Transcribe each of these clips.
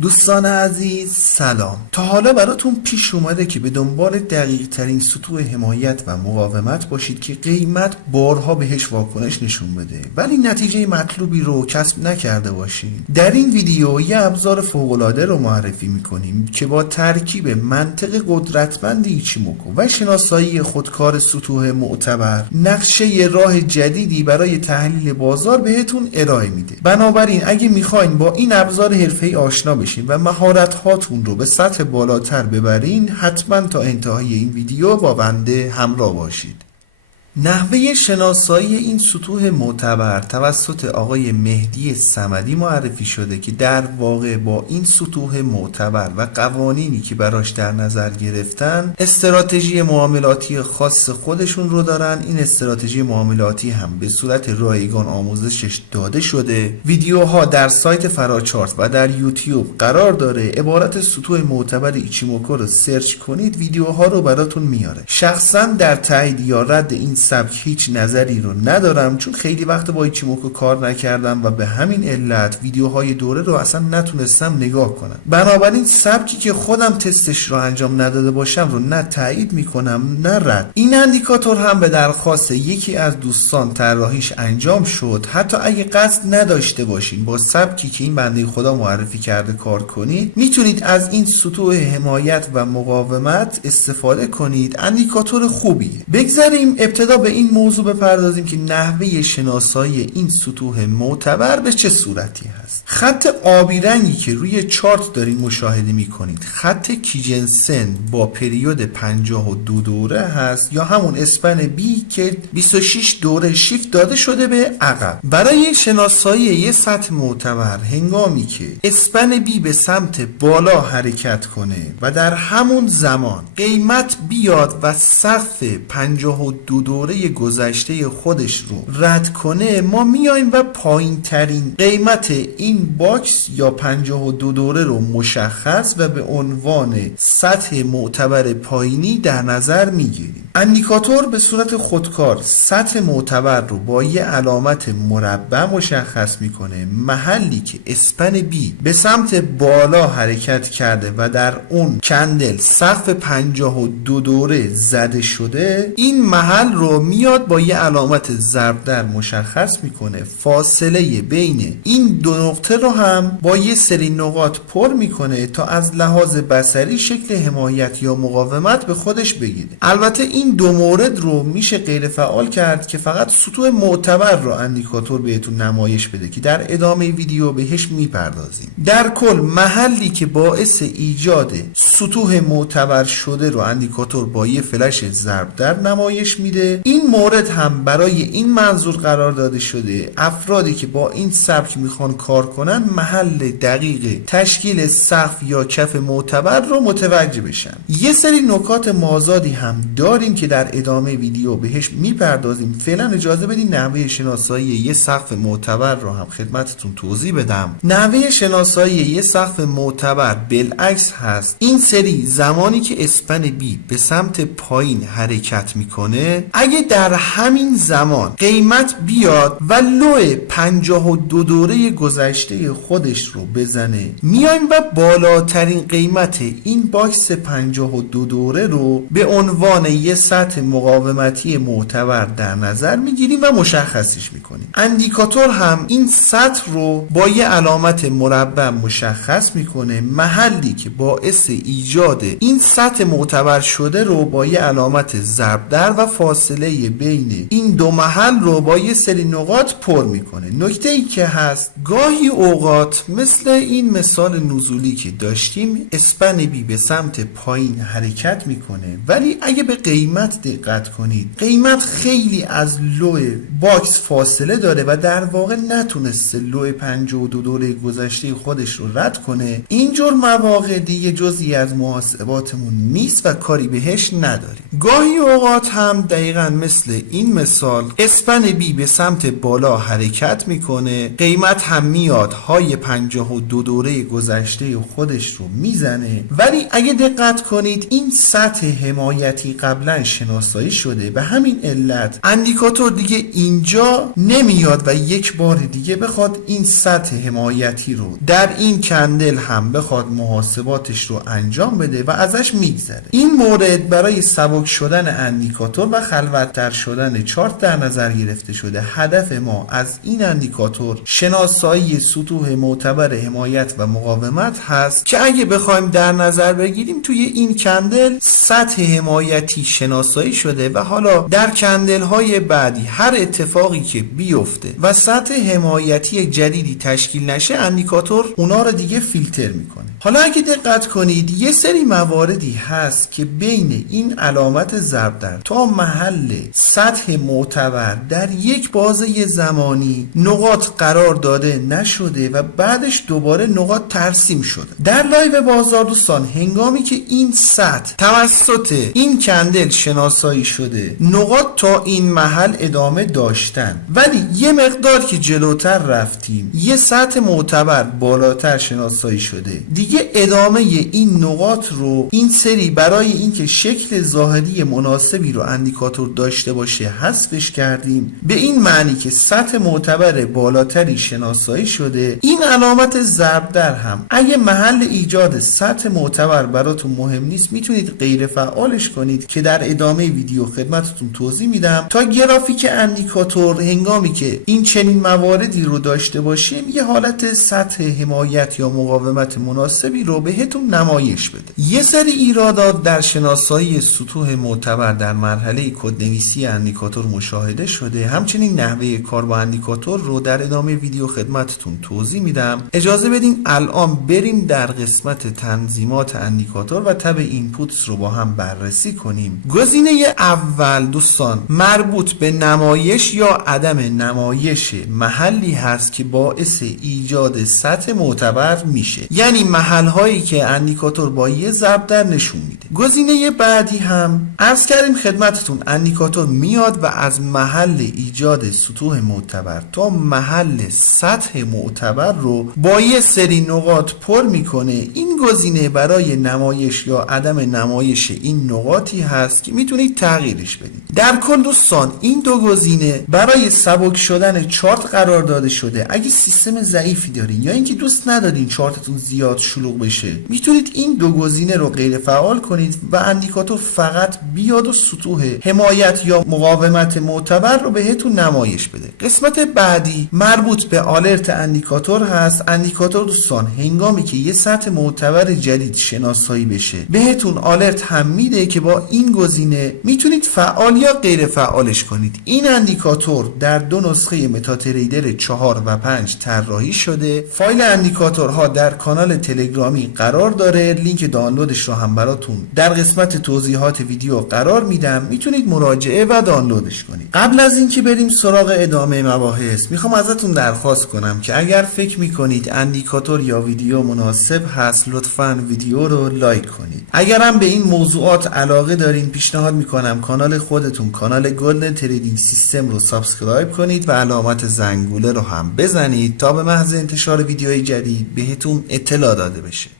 دوستان عزیز سلام. تا حالا براتون پیش اومده که به دنبال دقیق ترین سطوح حمایت و مقاومت باشید که قیمت بارها بهش واکنش نشون بده ولی نتیجه مطلوبی رو کسب نکرده باشید؟ در این ویدیو یه ابزار فوق‌العاده رو معرفی میکنیم که با ترکیب منطق قدرتمند ایچیموکو و شناسایی خودکار سطوح معتبر نقشه راه جدیدی برای تحلیل بازار بهتون ارائه میده. بنابراین اگه میخواین با این ابزار حرفه‌ای آشنا بشین و مهارت هاتون رو به سطح بالاتر ببرین، حتما تا انتهای این ویدیو با بنده همراه باشید. نحوه شناسایی این سطوح معتبر توسط آقای مهدی صمدی معرفی شده که در واقع با این سطوح معتبر و قوانینی که براش در نظر گرفتن استراتژی معاملاتی خاص خودشون رو دارن. این استراتژی معاملاتی هم به صورت رایگان آموزشش داده شده. ویدیوها در سایت فراچارت و در یوتیوب قرار داره. عبارت سطوح معتبر ایچیموکو رو سرچ کنید، ویدیوها رو براتون میاره. شخصا در تایید یا رد این سبک هیچ نظری رو ندارم، چون خیلی وقت با ایچیموکو کار نکردم و به همین علت ویدیوهای دوره رو اصلا نتونستم نگاه کنم. بنابراین سبکی که خودم تستش رو انجام نداده باشم رو نه تایید میکنم نه رد. این اندیکاتور هم به درخواست یکی از دوستان طراحیش انجام شد. حتی اگه قصد نداشته باشین با سبکی که این بنده خدا معرفی کرده کار کنید، میتونید از این سطوح حمایت و مقاومت استفاده کنید. اندیکاتور خوبیه. بگذاریم ابتدا به این موضوع بپردازیم که نحوه شناسایی این سطوح معتبر به چه صورتی هست. خط آبی رنگی که روی چارت دارین مشاهده میکنید خط کیجنسن با پریود 52 دوره هست، یا همون اسپن بی که 26 دوره شیفت داده شده به عقب. برای شناسایی یه سطح معتبر هنگامی که اسپن بی به سمت بالا حرکت کنه و در همون زمان قیمت بیاد و سقف 52 دوره گذشته خودش رو رد کنه، ما میایم و پایین ترین قیمت این باکس یا 52 دوره رو مشخص و به عنوان سطح معتبر پایینی در نظر میگیریم. اندیکاتور به صورت خودکار سطح معتبر رو با یه علامت مربع مشخص میکنه. محلی که اسپن بی به سمت بالا حرکت کرده و در اون کندل سقف 52 دوره زده شده، این محل رو میاد با یه علامت ضرب در مشخص میکنه. فاصله بین این دو نقطه رو هم با یه سری نقاط پر میکنه تا از لحاظ بصری شکل حمایت یا مقاومت به خودش بگیره. البته این دو مورد رو میشه غیر فعال کرد که فقط سطوح معتبر رو اندیکاتور بهتون نمایش بده که در ادامه ویدیو بهش میپردازیم. در کل محلی که باعث ایجاد سطوح معتبر شده رو اندیکاتور با یه فلش ضرب در نمایش میده. این مورد هم برای این منظور قرار داده شده افرادی که با این سبک میخوان کار کنن محل دقیق تشکیل سقف یا کف معتبر رو متوجه بشن. یه سری نکات مازادی هم داریم که در ادامه ویدیو بهش میپردازیم. فعلا اجازه بدین نحوه شناسایی یه سقف معتبر رو هم خدمتتون توضیح بدم. نحوه شناسایی یه سقف معتبر بالعکس هست. این سری زمانی که اسپن بی به سمت پایین حرکت میکنه، اگه در همین زمان قیمت بیاد و لو 52 دوره گذشته خودش رو بزنه، میایم و بالاترین قیمت این باکس 52 دوره رو به عنوان یه سطح مقاومتی معتبر در نظر میگیریم و مشخصش میکنیم. اندیکاتور هم این سطح رو با یه علامت مربع مشخص میکنه. محلی که باعث ایجاد این سطح معتبر شده رو با یه علامت ضرب در و فاصله بین این دو محل رو با یه سری نقاط پر میکنه. نکته ای که هست، گاهی اوقات مثل این مثال نزولی که داشتیم اسپن بی به سمت پایین حرکت میکنه، ولی اگه به قیمت دقت کنید قیمت خیلی از لو باکس فاصله داره و در واقع نتونسته لو 52 دوره گذشته خودش رو رد کنه. اینجور مواقع دیگه جزئی از محاسباتمون نیست و کاری بهش نداریم. گاهی اوقات هم دقیقاً مثل این مثال اسپن بی به سمت بالا حرکت میکنه، قیمت هم میاد های 52 دوره گذشته خودش رو میزنه، ولی اگه دقت کنید این سطح حمایتی قبلا 5 شناسایی شده. به همین علت اندیکاتور دیگه اینجا نمیاد و یک بار دیگه بخواد این سطح حمایتی رو در این کندل هم بخواد محاسباتش رو انجام بده و ازش میگذره. این مورد برای سبک شدن اندیکاتور و خلوت‌تر شدن چارت در نظر گرفته شده. هدف ما از این اندیکاتور شناسایی سطوح معتبر حمایت و مقاومت هست که اگه بخوایم در نظر بگیریم توی این کندل سطح حمایتی شناسایی شده و حالا در کندل های بعدی هر اتفاقی که بیفته و سطح حمایتی جدیدی تشکیل نشه اندیکاتور اونا رو دیگه فیلتر میکنه. حالا اگه دقت کنید یه سری مواردی هست که بین این علامت ضرب در تا محل سطح معتبر در یک بازه زمانی نقاط قرار داده نشده و بعدش دوباره نقاط ترسیم شده. در لایو بازار دوستان هنگامی که این سطح توسط این کندل شناسایی شده نقاط تا این محل ادامه داشتن، ولی یه مقدار که جلوتر رفتیم یه سطح معتبر بالاتر شناسایی شده. دیگه ادامه این نقاط رو این سری برای اینکه شکل ظاهری مناسبی رو اندیکاتور داشته باشه حذفش کردیم، به این معنی که سطح معتبر بالاتری شناسایی شده. این علامت ضرب در هم اگه محل ایجاد سطح معتبر براتون مهم نیست میتونید غیر فعالش کنید که در ادامه ویدیو خدمتتون توضیح میدم تا گرافیک اندیکاتور هنگامی که این چنین مواردی رو داشته باشیم یه حالت سطح حمایت یا مقاومت مناسبی رو بهتون نمایش بده. یه سری ایرادات در شناسایی سطوح معتبر در مرحله کدنویسی اندیکاتور مشاهده شده. همچنین نحوه کار با اندیکاتور رو در ادامه ویدیو خدمتتون توضیح میدم. اجازه بدین الان بریم در قسمت تنظیمات اندیکاتور و تب اینپوتس رو با هم بررسی کنیم. گزینه اول دوستان مربوط به نمایش یا عدم نمایش محلی هست که باعث ایجاد سطح معتبر میشه، یعنی محل هایی که اندیکاتور با یه ضرب در نشون میده. گزینه بعدی هم عرض کردیم خدمتتون اندیکاتور میاد و از محل ایجاد سطوح معتبر تا محل سطح معتبر رو با یه سری نقاط پر میکنه. این گزینه برای نمایش یا عدم نمایش این نقاطی هست که میتونید تغییرش بدید. در کل دوستان این دو گزینه برای سبک شدن چارت قرار داده شده. اگه سیستم ضعیفی دارین یا اینکه دوست ندارین چارتتون زیاد شلوغ بشه میتونید این دو گزینه رو غیر فعال کنید و اندیکاتور فقط بیاد و سطوح حمایت یا مقاومت معتبر رو بهتون نمایش بده. قسمت بعدی مربوط به آلرت اندیکاتور هست. اندیکاتور دوستان هنگامی که یه سطح معتبر جدید شناسایی بشه بهتون آلرت هم میده که با این گزینه میتونید فعال یا غیر فعالش کنید. این اندیکاتور در دو نسخه متاتریدر 4 و 5 طراحی شده. فایل اندیکاتورها در کانال تلگرامی قرار داره. لینک دانلودش رو هم براتون در قسمت توضیحات ویدیو قرار میدم، میتونید مراجعه و دانلودش کنید. قبل از اینکه بریم سراغ ادامه مباحث میخوام ازتون درخواست کنم که اگر فکر میکنید اندیکاتور یا ویدیو مناسب هست لطفاً ویدیو رو لایک کنید. اگرم به این موضوعات علاقه دارین پیشنهاد میکنم کانال خودتون کانال گلدن تریدینگ سیستم رو سابسکرایب کنید و علامت زنگوله رو هم بزنید تا به محض انتشار ویدیوهای جدید بهتون اطلاع داده بشه.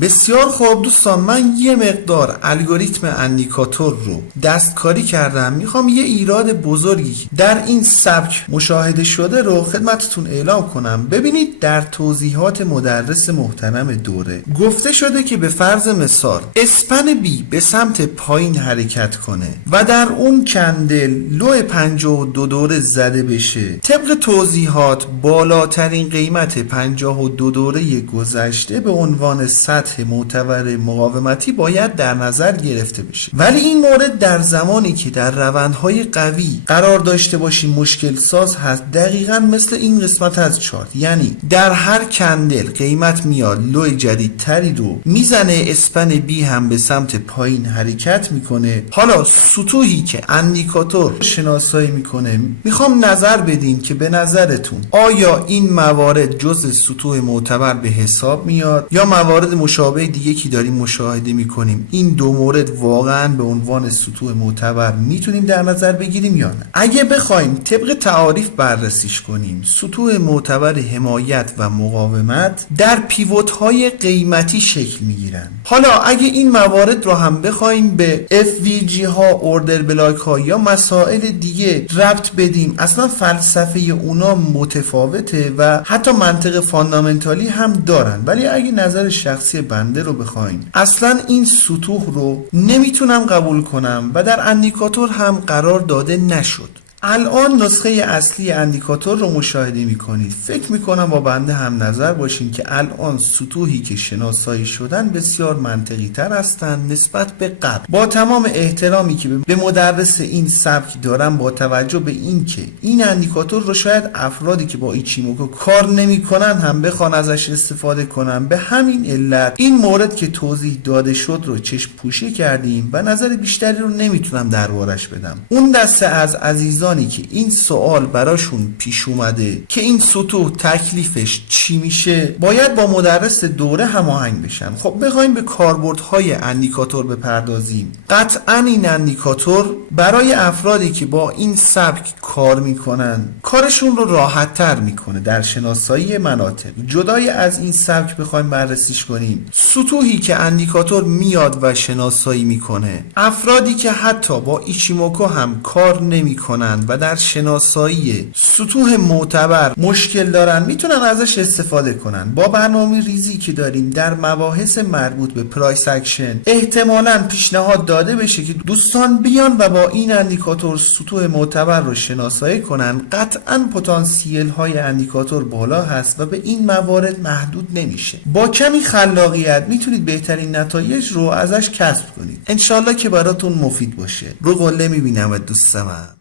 بسیار خوب دوستان، من یه مقدار الگوریتم اندیکاتور رو دستکاری کردم. میخوام یه ایراد بزرگی در این سبک مشاهده شده رو خدمتتون اعلام کنم. ببینید در توضیحات مدرس محترم دوره گفته شده که به فرض مثال اسپن بی به سمت پایین حرکت کنه و در اون کندل لو 52 دوره زده بشه. طبق توضیحات بالاترین قیمت 52 دوره گذشته به عنوان سطح معتبر مقاومتی باید در نظر گرفته بشه، ولی این مورد در زمانی که در روندهای قوی قرار داشته باشیم مشکل ساز هست. دقیقاً مثل این قسمت از چارت، یعنی در هر کندل قیمت میاد لو جدیدتری رو میزنه، اسپن بی هم به سمت پایین حرکت میکنه. حالا سطوحی که اندیکاتور شناسایی میکنه میخوام نظر بدین که به نظرتون آیا این موارد جزء سطوح معتبر به حساب میاد یا موارد مشابه دیگه که داریم مشاهده میکنیم این دو مورد واقعا به عنوان سطوح معتبر میتونیم در نظر بگیریم یا نه؟ اگه بخوایم طبق تعاریف بررسیش کنیم سطوح معتبر حمایت و مقاومت در پیوت های قیمتی شکل میگیرن. حالا اگه این موارد رو هم بخوایم به FVG ها، اوردر بلاک ها یا مسائل دیگه ربط بدیم، اصلا فلسفه اونا متفاوته و حتی منطق فاندامنتالی هم دارن، ولی اگه نظر شخصی بنده رو بخواین، اصلا این سطوح رو نمیتونم قبول کنم و در اندیکاتور هم قرار داده نشد. الان نسخه اصلی اندیکاتور رو مشاهده میکنید. فکر میکنم با بنده هم نظر باشین که الان سطوحی که شناسایی شدن بسیار منطقی تر هستند نسبت به قبل. با تمام احترامی که به مدرس این سبک دارم، با توجه به این که این اندیکاتور رو شاید افرادی که با ایچیموکو کار نمیکنن هم بخوان ازش استفاده کنن، به همین علت این مورد که توضیح داده شد رو چشم پوشی کردیم و نظر بیشتری رو نمیتونم دربارش بدم. اون دسته از عزیزان که این سوال براشون پیش اومده که این سطوح تکلیفش چی میشه، باید با مدرس دوره هماهنگ بشن. خب بخوایم به کاربردهای اندیکاتور بپردازیم، قطعا این اندیکاتور برای افرادی که با این سبک کار میکنن کارشون رو راحت تر میکنه در شناسایی مناطق. جدای از این سبک بخوایم بررسیش کنیم، سطوحی که اندیکاتور میاد و شناسایی میکنه، افرادی که حتی با ایچیموکو هم کار نمیکنن و در شناسایی سطوح معتبر مشکل دارن، میتونن ازش استفاده کنن. با برنامه ریزی که داریم در مباحث مربوط به پرایس اکشن، احتمالاً پیشنهاد داده بشه که دوستان بیان و با این اندیکاتور سطوح معتبر رو شناسایی کنن. قطعاً پتانسیل های اندیکاتور بالا هست و به این موارد محدود نمیشه. با کمی خلاقیت میتونید بهترین نتایج رو ازش کسب کنید. انشالله که براتون مفید باشه. رو قله میبینم دوست من.